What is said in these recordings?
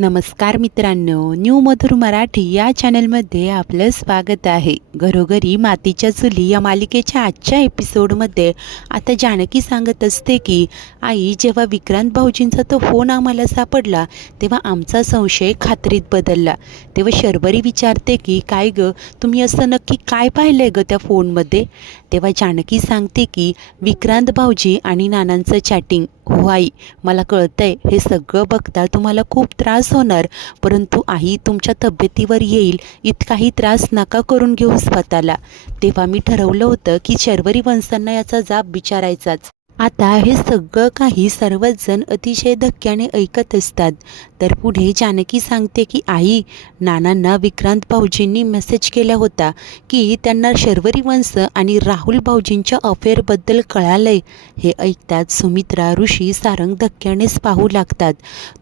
नमस्कार मित्रांनो, न्यू मधुर मराठी या चॅनलमध्ये आपलं स्वागत आहे। घरोघरी मातीच्या चुली या मालिकेच्या आजच्या एपिसोडमध्ये आता जानकी सांगत असते की आई, जेव्हा विक्रांत भाऊजींचा तो फोन आम्हाला सापडला तेव्हा आमचा संशय खात्रीत बदलला। तेव्हा शर्वरी विचारते की काय ग, तुम्ही असं नक्की काय पाहिलंय ग त्या फोनमध्ये? तेव्हा जानकी सांगते की विक्रांत भाऊजी आणि नानांचं चॅटिंग। हो आई, मला कळतंय हे सगळं बघता तुम्हाला खूप त्रास होणार, परंतु आई, तुमच्या तब्येतीवर येईल इतकाही त्रास नका करून घेऊ स्वतःला। तेव्हा मी ठरवलं होतं की शर्वरी वंशांना याचा जाब विचारायचाच। आता हे सगळं काही सर्वच जण अतिशय धक्क्याने ऐकत असतात। तर पुढे जानकी सांगते की आई, नानांना विक्रांत भाऊजींनी मेसेज केला होता की त्यांना शर्वरी वंश आणि राहुल भाऊजींच्या अफेअरबद्दल कळालंय। हे ऐकताच सुमित्रा, ऋषी, सारंग धक्क्यानेच पाहू लागतात।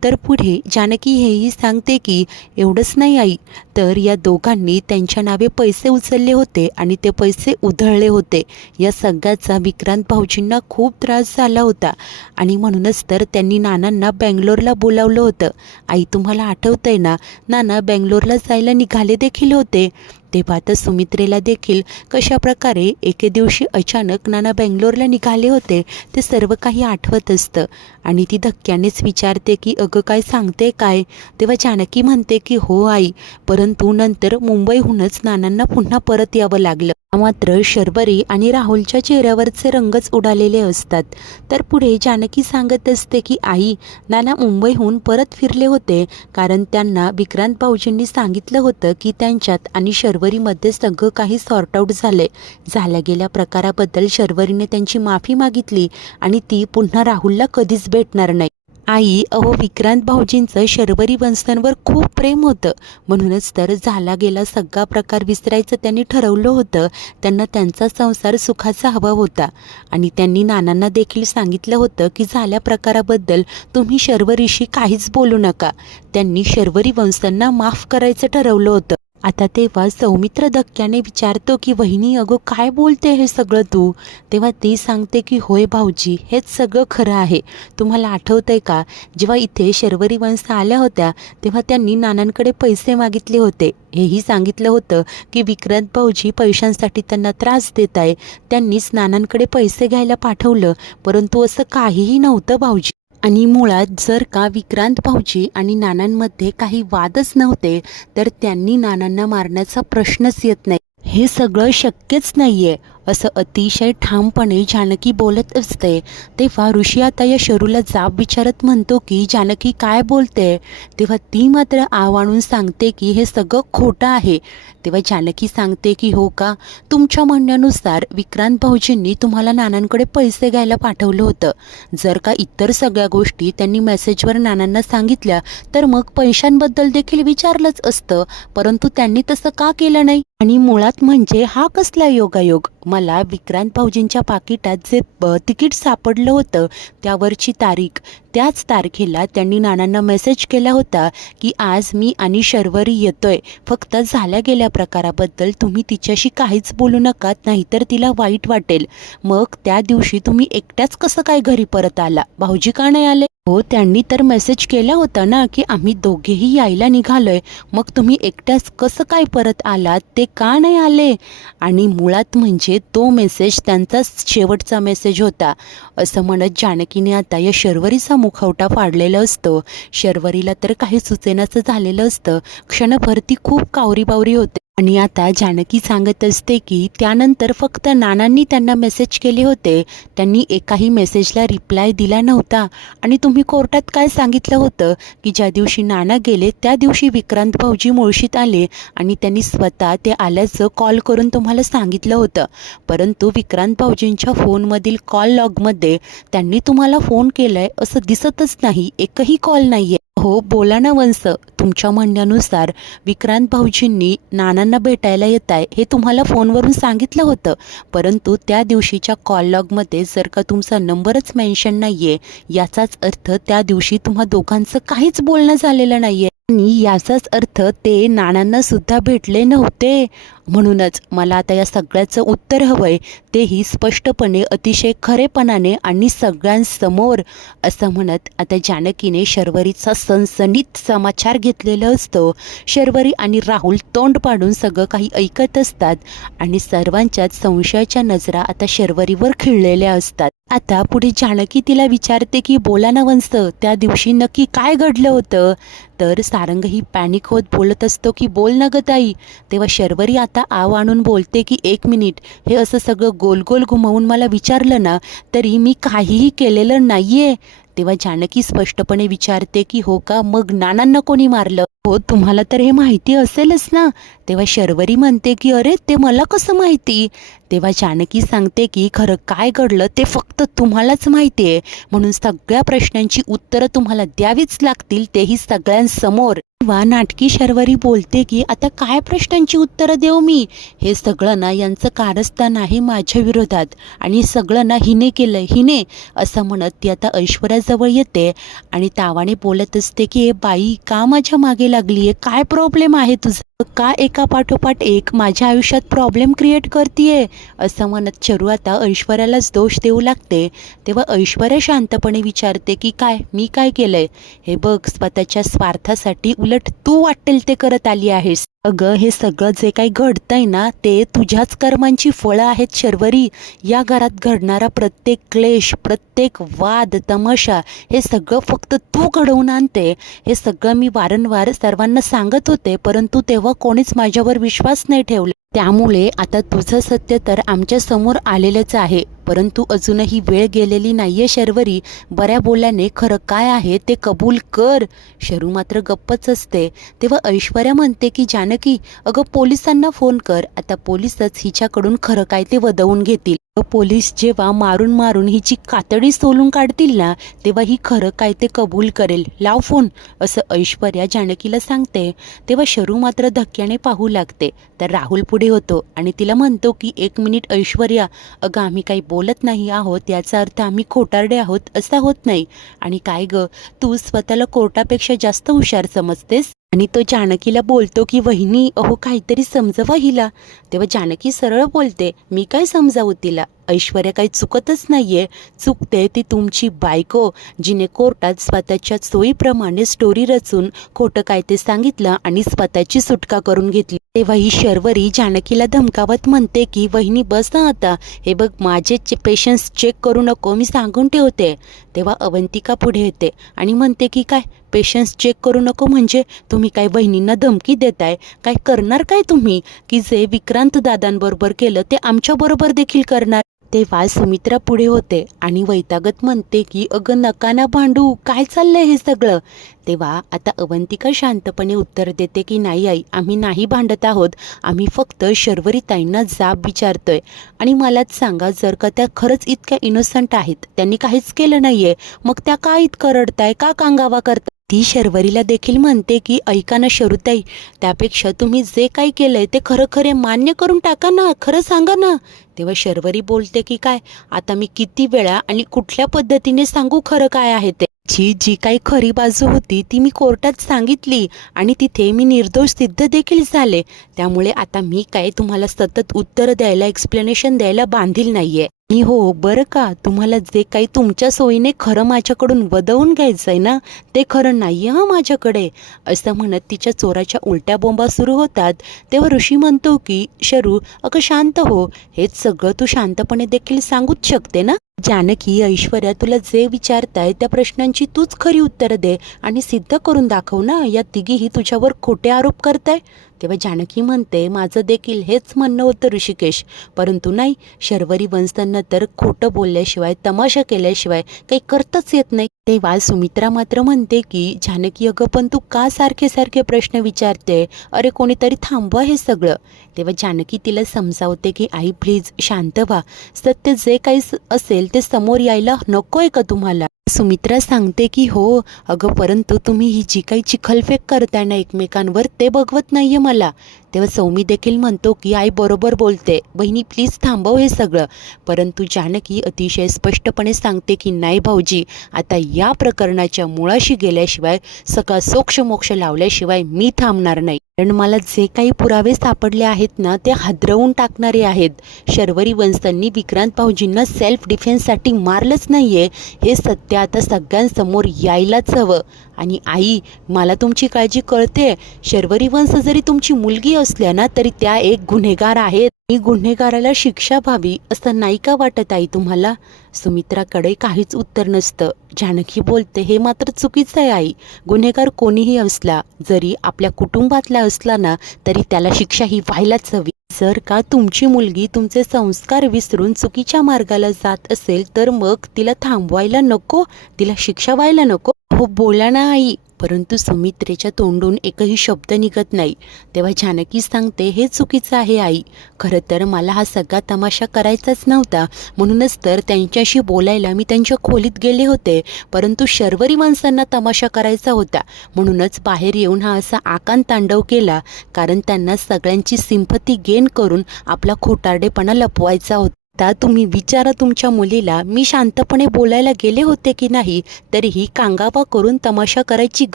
तर पुढे जानकी हेही सांगते की एवढंच नाही आई, तर या दोघांनी त्यांच्या नावे पैसे उचलले होते आणि ते पैसे उधळले होते। या सगळ्याचा विक्रांत भाऊजींना खूप त्रास झाला होता आणि म्हणूनच तर त्यांनी नानांना बेंगलोरला बोलावलं होतं। आई, तुम्हाला आठवतंय ना, नाना बेंगलोरला जायला निघाले देखील होते। तेव्हा तर सुमित्रेला देखील कशा प्रकारे एके दिवशी अचानक नाना बेंगलोरला निघाले होते ते सर्व काही आठवत असतं आणि ती धक्क्यानेच विचारते की अगं काय सांगते काय? तेव्हा जानकी म्हणते की हो आई, परंतु नंतर मुंबईहूनच नानांना पुन्हा परत यावं लागलं। मात्र शर्वरी आणि राहुलच्या चेहऱ्यावरचे रंगच उडालेले असतात। तर पुढे जानकी सांगत असते की आई, नाना मुंबईहून परत फिरले होते कारण त्यांना विक्रांत भाऊजींनी सांगितलं होतं की त्यांच्यात आणि शर्वरीमध्ये सगळं काही सॉर्ट आऊट झाल्या गेल्या प्रकाराबद्दल शर्वरीने त्यांची माफी मागितली आणि ती पुन्हा राहुलला कधीच भेटणार नाही। आई, अहो, विक्रांत भाऊजींचं शर्वरी वंशांवर खूप प्रेम होतं, म्हणूनच तर झाला गेला सगळा प्रकार विसरायचं त्यांनी ठरवलं होतं। त्यांना त्यांचा संसार सुखाचा हवा होता आणि त्यांनी नानांना देखील सांगितलं होतं की झाल्या प्रकाराबद्दल तुम्ही शर्वरीशी काहीच बोलू नका। त्यांनी शर्वरी वंशांना माफ करायचं ठरवलं होतं। आता तेव्हा सौमित्र धक्क्याने विचारतो की वहिनी, अगो काय बोलते हे सगळं तू? तेव्हा ती सांगते की होय भाऊजी, हेच सगळं खरं आहे। तुम्हाला आठवतंय का, जेव्हा इथे शर्वरी वंश आल्या होत्या तेव्हा त्यांनी नानांकडे पैसे मागितले होते। हेही सांगितलं होतं की विक्रांत भाऊजी पैशांसाठी त्यांना त्रास देत आहे। त्यांनीच नानांकडे पैसे घ्यायला पाठवलं, परंतु असं काहीही नव्हतं भाऊजी। आणि मुळात जर का विक्रांत भाऊजी आणि नानांमध्ये काही वादच नव्हते तर त्यांनी नानांना मारण्याचा प्रश्नच येत नाही। हे सगळं शक्यच नाहीये, असं अतिशय ठामपणे जानकी बोलत असते। तेव्हा ऋषी आता या शरूला जाब विचारत म्हणतो की जानकी काय बोलते? तेव्हा ती मात्र आव आणून सांगते की हे सगळं खोटं आहे। तेव्हा जानकी सांगते की हो का, तुमच्या म्हणण्यानुसार विक्रांत भाऊजींनी तुम्हाला नानांकडे पैसे घ्यायला पाठवलं होतं। जर का इतर सगळ्या गोष्टी त्यांनी मेसेजवर नानांना सांगितल्या तर मग पैशांबद्दल देखील विचारलंच असतं, परंतु त्यांनी तसं का केलं नाही? आणि मुळात म्हणजे हा कसला योगायोग? मला विक्रांत भाऊजींच्या पाकिटात जे तिकीट सापडलं होतं त्यावरची तारीख, त्याच तारखेला त्यांनी नानांना मेसेज केला होता की आज मी आणि शर्वरी येतोय, फक्त झाल्या गेल्या प्रकाराबद्दल तुम्ही तिच्याशी काहीच बोलू नका, नाहीतर तिला वाईट वाटेल। मग त्या दिवशी तुम्ही एकट्याच कसं काय घरी परत आला? भाऊजी का नाही आले? हो, त्यांनी तर मेसेज केला होता ना की आम्ही दोघेही यायला निघालोय, मग तुम्ही एकट्याच कसं काय परत आलात? ते का नाही आले? आणि मुळात म्हणजे तो मेसेज त्यांचा शेवटचा मेसेज होता, असं म्हणत जानकीने आता या शर्वरीचा मुखवटा फाडलेला असतो। शर्वरीला तर काही सुचेनाचं झालेलं असतं, क्षणभर ती खूप कावरीबावरी होते। आणि आता जानकी सांगत असते की त्यानंतर फक्त नानांनी त्यांना मेसेज केले होते, त्यांनी एकाही मेसेजला रिप्लाय दिला नव्हता। आणि तुम्ही कोर्टात काय सांगितलं होतं की ज्या दिवशी नाना गेले त्या दिवशी विक्रांत भाऊजी मुळशीत आले आणि त्यांनी स्वतः ते आल्याचं कॉल करून तुम्हाला सांगितलं होतं, परंतु विक्रांत भाऊजींच्या फोनमधील कॉल लॉगमध्ये त्यांनी तुम्हाला फोन केलाय असं दिसतच नाही, एकही कॉल नाहीये। हो, बोला ना वंश, तुमच्या म्हणण्यानुसार विक्रांत भाऊजींनी नानांना भेटायला येत आहे हे तुम्हाला फोनवरून सांगितलं होतं, परंतु त्या दिवशीच्या कॉल लॉगमध्ये जर का तुमचा नंबरच मेन्शन नाहीये, याचाच अर्थ त्या दिवशी तुम्हा दोघांचं काहीच बोलणं झालेलं नाहीये। आणि याचाच अर्थ ते नानांना सुद्धा भेटले नव्हते. म्हणूनच मला आता या सगळ्याचं उत्तर हवंय, तेही स्पष्टपणे, अतिशय खरेपणाने आणि सगळ्यांसमोर, असं म्हणत आता जानकीने शर्वरीचा सणसणीत समाचार घेतलेला असतो. शर्वरी आणि राहुल तोंड पाडून सगळं काही ऐकत असतात आणि सर्वांच्याच संशयाच्या नजरा आता शर्वरीवर खिळलेल्या असतात. आता पुढे जानकी तिला विचारते की बोला ना वंस, त्या दिवशी नक्की काय घडलं होतं? तर सारंगही पॅनिक होत बोलत असतो की बोल ना ग ताई. तेव्हा शर्वरी आता आव आणून बोलते की 1 मिनिट, हे असं सगळं गोल गोल घुमवून मला विचारलं ना तरी मी काहीही केलेलं नाहीये. तेव्हा जानकी स्पष्टपणे विचारते की हो का, मग नानांना कोणी मारलं? हो, तुम्हाला तर हे माहिती असेलच ना. तेव्हा शर्वरी म्हणते की अरे ते मला कसं माहिती? तेव्हा जानकी सांगते की खरं काय घडलं ते फक्त तुम्हालाच माहिती आहे, म्हणून सगळ्या प्रश्नांची उत्तरं तुम्हाला द्यावीच लागतील, तेही सगळ्यांसमोर. तेव्हा नाटकी शर्वरी बोलते की आता काय प्रश्नांची उत्तरं देऊ मी? हे सगळं ना यांचं कारस्थान आहे माझ्या विरोधात, आणि सगळं ना हिने केलं, हिने, असं म्हणत ती आता ऐश्वर्याजवळ येते आणि तावाने बोलत असते की ए बाई, का माझ्या मागे लागली आहे? काय प्रॉब्लेम आहे तुझं? का एका पाठोपाठ एक माझ्या आयुष्यात प्रॉब्लेम क्रिएट करतीये? असं म्हणत चरू आता ऐश्वर्यालाच दोष देऊ लागते. तेव्हा ऐश्वर्या शांतपणे विचारते की काय, मी काय केलंय? हे बघ, स्वतःच्या स्वार्थासाठी उलट तू वाटेल ते करत आली आहेस. अगं, हे सगळं जे काही घडतंय ना ते तुझ्याच कर्मांची फळं आहेत शर्वरी. या घरात घडणारा प्रत्येक क्लेश, प्रत्येक वाद तमाशा, हे सगळं फक्त तू घडवून आणते. हे सगळं मी वारंवार सर्वांना सांगत होते, परंतु तेव्हा कोणीच माझ्यावर विश्वास नाही ठेवला. त्यामुळे आता तुझं सत्य तर आमच्या समोर आलेलंच आहे, परंतु अजूनही वेळ गेलेली नाहीये शर्वरी. बऱ्या बोलल्याने खरं काय आहे ते कबूल कर. शरू मात्र गप्पच असते. तेव्हा ऐश्वर्या म्हणते की जानकी, अगं पोलिसांना फोन कर. आता पोलिसच हिच्याकडून खरं काय ते वदवून घेतील. पोलीस जेव्हा मारून मारून हिची कातडी सोलून काढतील ना, तेव्हा ही खरं काय ते कबूल करेल. लाव फोन, असं ऐश्वर्या जानकीला सांगते. तेव्हा शरू मात्र धक्क्याने पाहू लागते. तर राहुल पुढे होतो आणि तिला म्हणतो की 1 मिनिट ऐश्वर्या, अगं आम्ही काही बोलत नाही आहोत याचा अर्थ आम्ही खोटारडे आहोत असा होत नाही. आणि काय ग, तू स्वतःला कोर्टापेक्षा जास्त हुशार समजतेस? आणि तो जानकीला बोलतो की वहिनी, अहो काहीतरी समजवा हिला. तेव्हा जानकी सरळ बोलते, मी काय समजावू तिला? ऐश्वर्या काही चुकतच नाहीये, चुकते ती तुमची बायको, जिने कोर्टात स्वतःच्या सोयीप्रमाणे स्टोरी रचून खोटं काय ते सांगितलं आणि स्वतःची सुटका करून घेतली. तेव्हा ही शर्वरी जानकीला धमकावत म्हणते की वहिनी बस ना आता, हे बघ माझे पेशन्स चेक करू नको, मी सांगून ठेवते. तेव्हा अवंतिका पुढे येते आणि म्हणते की काय, पेशन्स चेक करू नको म्हणजे? तुम्ही काय वहिनींना धमकी देताय? काय करणार काय तुम्ही, की जे विक्रांत दादांबरोबर केलं ते आमच्याबरोबर देखील करणार? तेव्हा सुमित्रा पुढे होते आणि वैतागत म्हणते की अगं नका ना भांडू, काय चाललंय हे सगळं? तेव्हा आता अवंतिका शांतपणे उत्तर देते की नाही आई, आम्ही नाही भांडत आहोत, आम्ही फक्त शर्वरी ताईंना जाब विचारतोय. आणि मलाच सांगा, जर का त्या खरंच इतक्या इनोसंट आहेत, त्यांनी काहीच केलं नाहीये, मग त्या का इतकं रडताय, का कांगावा करताय? ती शर्वरीला देखील म्हणते की ऐका ना शरुताई, त्यापेक्षा तुम्ही जे काही केलंय ते खरं खरे मान्य करून टाका ना, खरं सांगा ना. तेव्हा शर्वरी बोलते की काय, आता मी किती वेळा आणि कुठल्या पद्धतीने सांगू खरं काय आहे ते? जी काही खरी बाजू होती ती मी कोर्टात सांगितली आणि तिथे मी निर्दोष सिद्ध देखील झाले. त्यामुळे आता मी काय तुम्हाला सतत उत्तर द्यायला, एक्सप्लेनेशन द्यायला बांधील नाहीये. आणि हो बरं का, तुम्हाला जे काही तुमच्या सोयीने खरं माझ्याकडून वदवून घ्यायचंय ना, ते खरं नाहीये हं माझ्याकडे, असं म्हणत तिच्या चोराच्या उलट्या बोंबा सुरू होतात. तेव्हा ऋषी म्हणतो की शरू, अगं शांत हो, हेच सगळं तू शांतपणे देखील सांगूच शकते ना. जानकी, ऐश्वर्या, तुला जे विचारताय त्या प्रश्नांची तूच खरी उत्तर दे आणि सिद्ध करून दाखव ना, या तिघीही तुझ्यावर खोटे आरोप करताय. तेव्हा जानकी म्हणते, माझं देखील हेच म्हणणं होतं ऋषिकेश, परंतु नाही, शर्वरी वंशांना तर खोटं बोलल्याशिवाय, तमाशा केल्याशिवाय काही करताच येत नाही. तेव्हा सुमित्रा मात्र म्हणते की जानकी अगं पण तू का सारखे सारखे प्रश्न विचारते? अरे कोणीतरी थांबवा हे सगळं. तेव्हा जानकी तिला समजावते की आई प्लीज शांत व्हा, सत्य जे काही असेल ते समोर यायला नकोय का तुम्हाला? सुमित्रा सांगते की हो अगं, परंतु तुम्ही ही जी काही चिखलफेक करताय ना एकमेकांवर, ते बघवत नाहीये मला. तेव्हा सौमी देखील म्हणतो की आई बरोबर बोलते, बहिणी प्लीज थांबव हे सगळं. परंतु जानकी अतिशय स्पष्टपणे सांगते की नाही भाऊजी, आता या प्रकरणाच्या मुळाशी गेल्याशिवाय, सगळा सोक्ष लावल्याशिवाय मी थांबणार नाही. कारण मला जे काही पुरावे सापडले आहेत ना, ते हादरवून टाकणारे आहेत. शर्वरी वंशांनी विक्रांत भाऊजींना सेल्फ डिफेन्ससाठी मारलंच नाहीये, हे सत्य आता सगळ्यांसमोर यायलाच हवं. आणि आई, मला तुमची काळजी कळते. शर्वरी वंश जरी तुमची मुलगी असल्या ना, तरी त्या एक गुन्हेगार आहेत. ही गुन्हेगाराला शिक्षा व्हावी असं नाही का वाटत आई तुम्हाला? सुमित्राकडे काहीच उत्तर नसतं. जानकी बोलते, हे मात्र चुकीचं आहे आई. गुन्हेगार कोणीही असला, जरी आपल्या कुटुंबातला असला ना, तरी त्याला शिक्षा ही व्हायलाच हवी. जर का तुमची मुलगी तुमचे संस्कार विसरून चुकीच्या मार्गाला जात असेल, तर मग तिला थांबवायला नको, तिला शिक्षा व्हायला नको. हो बोला ना आई. परंतु सुमित्रेच्या तोंडून एकही शब्द निघत नाही. तेव्हा जानकी सांगते, हे चुकीचं आहे आई. खरं तर मला हा सगळा तमाशा करायचाच नव्हता, म्हणूनच तर त्यांच्याशी बोलायला मी त्यांच्या खोलीत गेले होते. परंतु शर्वरी माणसांना तमाशा करायचा होता, म्हणूनच बाहेर येऊन हा असा आकांत तांडव केला. कारण त्यांना सगळ्यांची सिंपती गेन करून आपला खोटारडेपणा लपवायचा होता. आता तुम्ही विचारा तुमच्या मुलीला, मी शांतपणे बोलायला गेले होते की नाही, तरीही कांगावा करून तमाशा करायची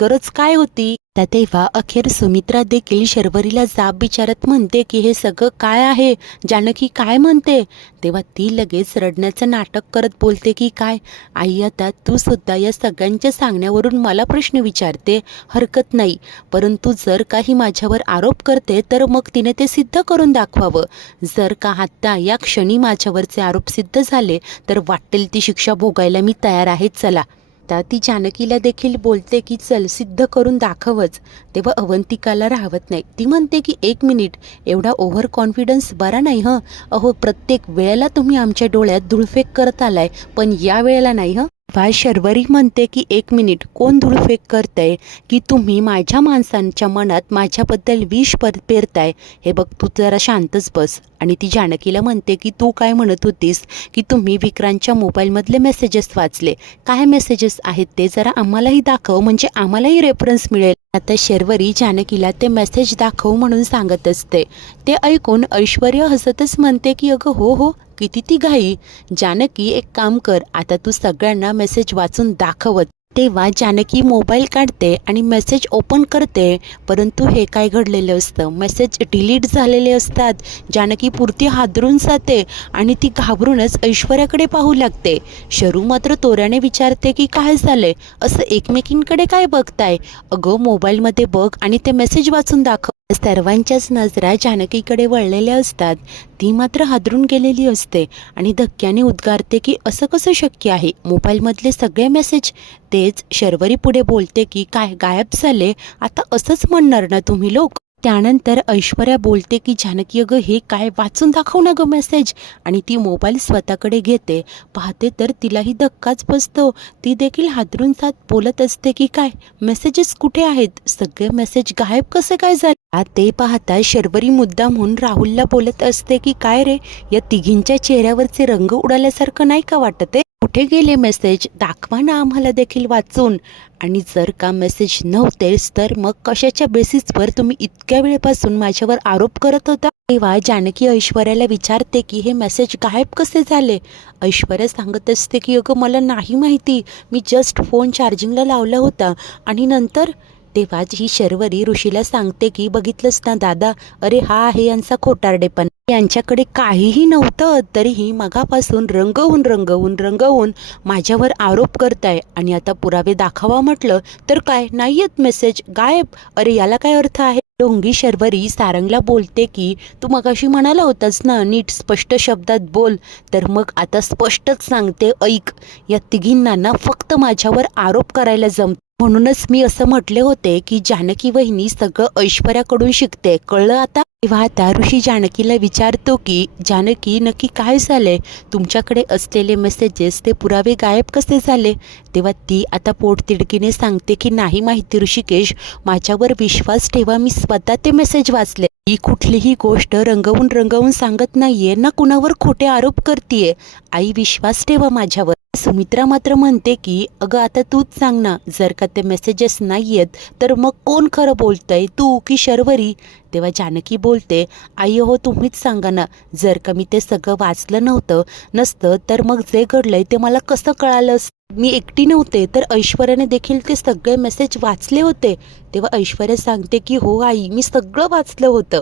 गरज काय होती? त्या तेव्हा अखेर सुमित्रा देखील शर्वरीला जाब विचारत म्हणते की हे सगळं काय आहे, जानकी काय म्हणते? तेव्हा ती लगेच रडण्याचं नाटक करत बोलते की काय आई, आता तू सुद्धा या सगळ्यांच्या सांगण्यावरून मला प्रश्न विचारते, हरकत नाही. परंतु जर काही माझ्यावर आरोप करते, तर मग तिने ते सिद्ध करून दाखवावं. जर का आत्ता या क्षणी माझ्यावरचे आरोप सिद्ध झाले, तर वाटेल ती शिक्षा भोगायला मी तयार आहे. चला. आता ती जानकीला देखील बोलते की चल सिद्ध करून दाखवच. तेव्हा अवंतिकाला राहवत नाही. ती म्हणते की 1 मिनिट, एवढा ओव्हर कॉन्फिडन्स बरा नाही हं. अहो, प्रत्येक वेळेला तुम्ही आमच्या डोळ्यात धुळफेक करत आलाय, पण या वेळेला नाही हं. शर्वरी म्हणते की 1 मिनिट, कोण धुळफेक करतंय? की तुम्ही माझ्या माणसांच्या मनात माझ्याबद्दल विष पेरताय. हे बघ, तू जरा शांतच बस. आणि ती जानकीला म्हणते की तू काय म्हणत होतीस की तुम्ही विक्रांतच्या मोबाईलमधले मेसेजेस वाचले. काय मेसेजेस आहेत ते जरा आम्हालाही दाखव, म्हणजे आम्हालाही रेफरन्स मिळेल. आता शर्वरी जानकीला ते मेसेज दाखव म्हणून सांगत असते. ते ऐकून ऐश्वर्या हसतच म्हणते की अगं हो, किती ती घाई. जानकी, एक काम कर, आता तू सगळ्यांना मेसेज वाचून दाखवत. तेव्हा जानकी मोबाईल काढते आणि मेसेज ओपन करते. परंतु हे काय घडलेलं असतं, मेसेज डिलीट झालेले असतात. जानकी पुरती हादरून जाते आणि ती घाबरूनच ऐश्वर्याकडे पाहू लागते. शरू मात्र तोऱ्याने विचारते की काय झालंय, असं एकमेकींकडे काय बघताय? अगं, मोबाईलमध्ये बघ आणि ते मेसेज वाचून दाखव. सर्वांच्याच नजरा जानकीकडे वळलेल्या असतात. ती मात्र हादरून गेलेली असते आणि धक्क्याने उद्गारते की असं कसं शक्य आहे, मोबाईलमधले सगळे मेसेज? तेच शर्वरी पुढे बोलते की काय गायब झाले? आता असंच म्हणणार ना तुम्ही लोक? त्यानंतर ऐश्वर्या बोलते की जानकी अगं हे काय, वाचून दाखव ना गं मेसेज. आणि ती मोबाईल स्वतःकडे घेते. पाहते तर तिलाही धक्काच बसतो. ती देखील हादरून जात बोलत असते की काय, मेसेजेस कुठे आहेत? सगळे मेसेज गायब कसे काय झाले? ते पाहता शर्वरी मुद्दामहून राहुलला बोलत असते की काय रे, या तिघींच्या चेहऱ्यावरचे रंग उडाल्यासारखं नाही का वाटते? कुठे गेले मेसेज? दाखवा ना आम्हाला देखील वाचून. आणि जर का मेसेज नव्हतेच, तर मग कशाच्या बेसिसवर तुम्ही इतक्या वेळेपासून माझ्यावर आरोप करत होता? तेव्हा जानकी ऐश्वर्याला विचारते की हे मेसेज गायब कसे झाले? ऐश्वर्या सांगत असते की अगं मला नाही माहिती, मी जस्ट फोन चार्जिंगला लावला होता आणि नंतर. तेव्हा ही शर्वरी ऋषीला सांगते की बघितलंस ना दादा, अरे हा आहे यांचा खोटारडेपणा. यांच्याकडे काहीही नव्हतं, तरीही मगापासून रंगवून माझ्यावर आरोप करताय. आणि आता पुरावे दाखवा म्हटलं तर काय, नाहीयेत मेसेज, गायब. अरे याला काय अर्थ आहे? ढोंगी शर्वरी सारंगला बोलते की तू मगाशी म्हणाला होतास ना, नीट स्पष्ट शब्दात बोल. तर मग आता स्पष्टच सांगते, ऐक. या तिघींना ना फक्त माझ्यावर आरोप करायला जमत. म्हणूनच मी असं म्हटले होते की जानकी वहिनी सगळं ऐश्वर्याकडून शिकते, कळलं आता? तेव्हा आता ऋषी जानकीला विचारतो की जानकी, नक्की काय झालंय? तुमच्याकडे असलेले मेसेजेस, ते पुरावे गायब कसे झाले? तेव्हा ती आता पोटतिडकीने सांगते की नाही माहिती ऋषिकेश, माझ्यावर विश्वास ठेवा, मी स्वतः ते मेसेज वाचले. ही कुठलीही गोष्ट रंगवून रंगवून सांगत नाहीये ना कुणावर खोटे आरोप करतीये. आई विश्वास ठेवा माझ्यावर. सुमित्रा मात्र म्हणते की अगं आता तूच सांग ना, जर का ते मेसेजेस नाही आहेत तर मग कोण खरं बोलतंय, तू की शर्वरी? तेव्हा जानकी बोलते, आई हो तुम्हीच सांगा ना, जर का मी ते सगळं वाचलं नसतं तर मग जे घडलंय ते मला कसं कळालं असतं? मी एकटी नव्हते तर ऐश्वर्याने देखील ते सगळे मेसेज वाचले होते. तेव्हा ऐश्वर्या सांगते की हो आई मी सगळं वाचलं होतं.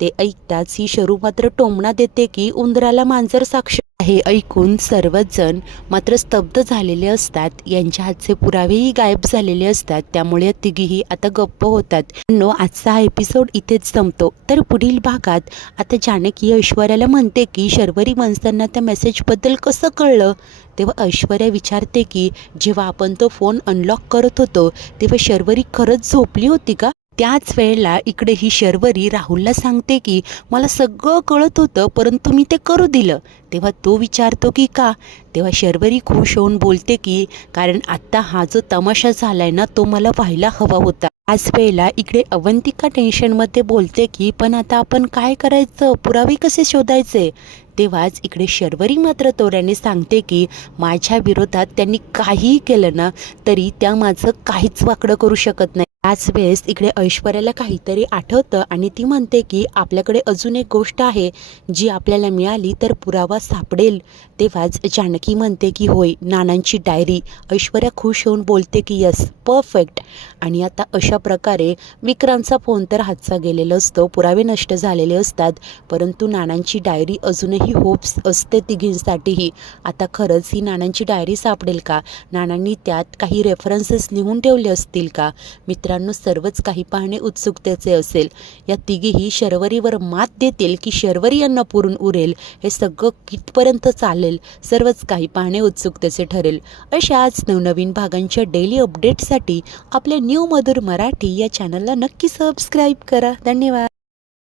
ते ऐकताच ही शरू मात्र टोमणा देते की उंदराला मांजर साक्ष. हे ऐकून सर्वच जण मात्र स्तब्ध झालेले असतात. यांच्या हातचे पुरावेही गायब झालेले असतात. त्यामुळे तिघीही आता गप्प होतात. आजचा हा एपिसोड इथेच संपतो. तर पुढील भागात आता जानकी ऐश्वर्याला म्हणते की शर्वरी माणसांना त्या मेसेजबद्दल कसं कळलं? तेव्हा ऐश्वर्या विचारते की जेव्हा आपण तो फोन अनलॉक करत होतो तेव्हा शर्वरी खरंच झोपली होती का? त्याच वेळेला इकडे ही शर्वरी राहुलला सांगते की मला सगळं कळत होतं परंतु मी ते करू दिलं. तेव्हा तो विचारतो की का? तेव्हा शर्वरी खुश होऊन बोलते की कारण आत्ता हा जो तमाशा झालाय ना तो मला व्हायला हवा होता. आज वेळेला इकडे अवंतिका टेन्शनमध्ये बोलते की पण आता आपण काय करायचं, पुरावे कसे शोधायचे? तेव्हाच इकडे शर्वरी मात्र तोऱ्याने सांगते की माझ्या विरोधात त्यांनी काहीही केलं ना तरी त्या माझं काहीच वाकडं करू शकत नाही. त्याच वेळेस इकडे ऐश्वर्याला काहीतरी आठवतं आणि ती म्हणते की आपल्याकडे अजून एक गोष्ट आहे जी आपल्याला मिळाली तर पुरावा सापडेल. तेव्हाच जानकी म्हणते की होय नानांची डायरी. ऐश्वर्या खुश होऊन बोलते की यस परफेक्ट. आणि आता अशा प्रकारे विक्रांतचा फोन तर हातचा गेलेला असतो, पुरावे नष्ट झालेले असतात, परंतु नानांची डायरी अजूनही होप्स असते तिघींसाठीही. आता खरंच ही नानांची डायरी सापडेल का? नानांनी त्यात काही रेफरन्सेस लिहून ठेवले असतील का? मित्रांनो सर्वच काही पाहणे उत्सुकतेचे असेल. या तिघीही शर्वरीवर मात देतील की शर्वरी यांना पुरून उरेल? हे सगळं कितपर्यंत चालेल सर्वच काही पाहणे उत्सुकतेचे ठरेल. अशाच नवनवीन भागांच्या डेली अपडेटसाठी आपल्या न्यू मधुर मराठी या चॅनलला नक्की सबस्क्राईब करा. धन्यवाद.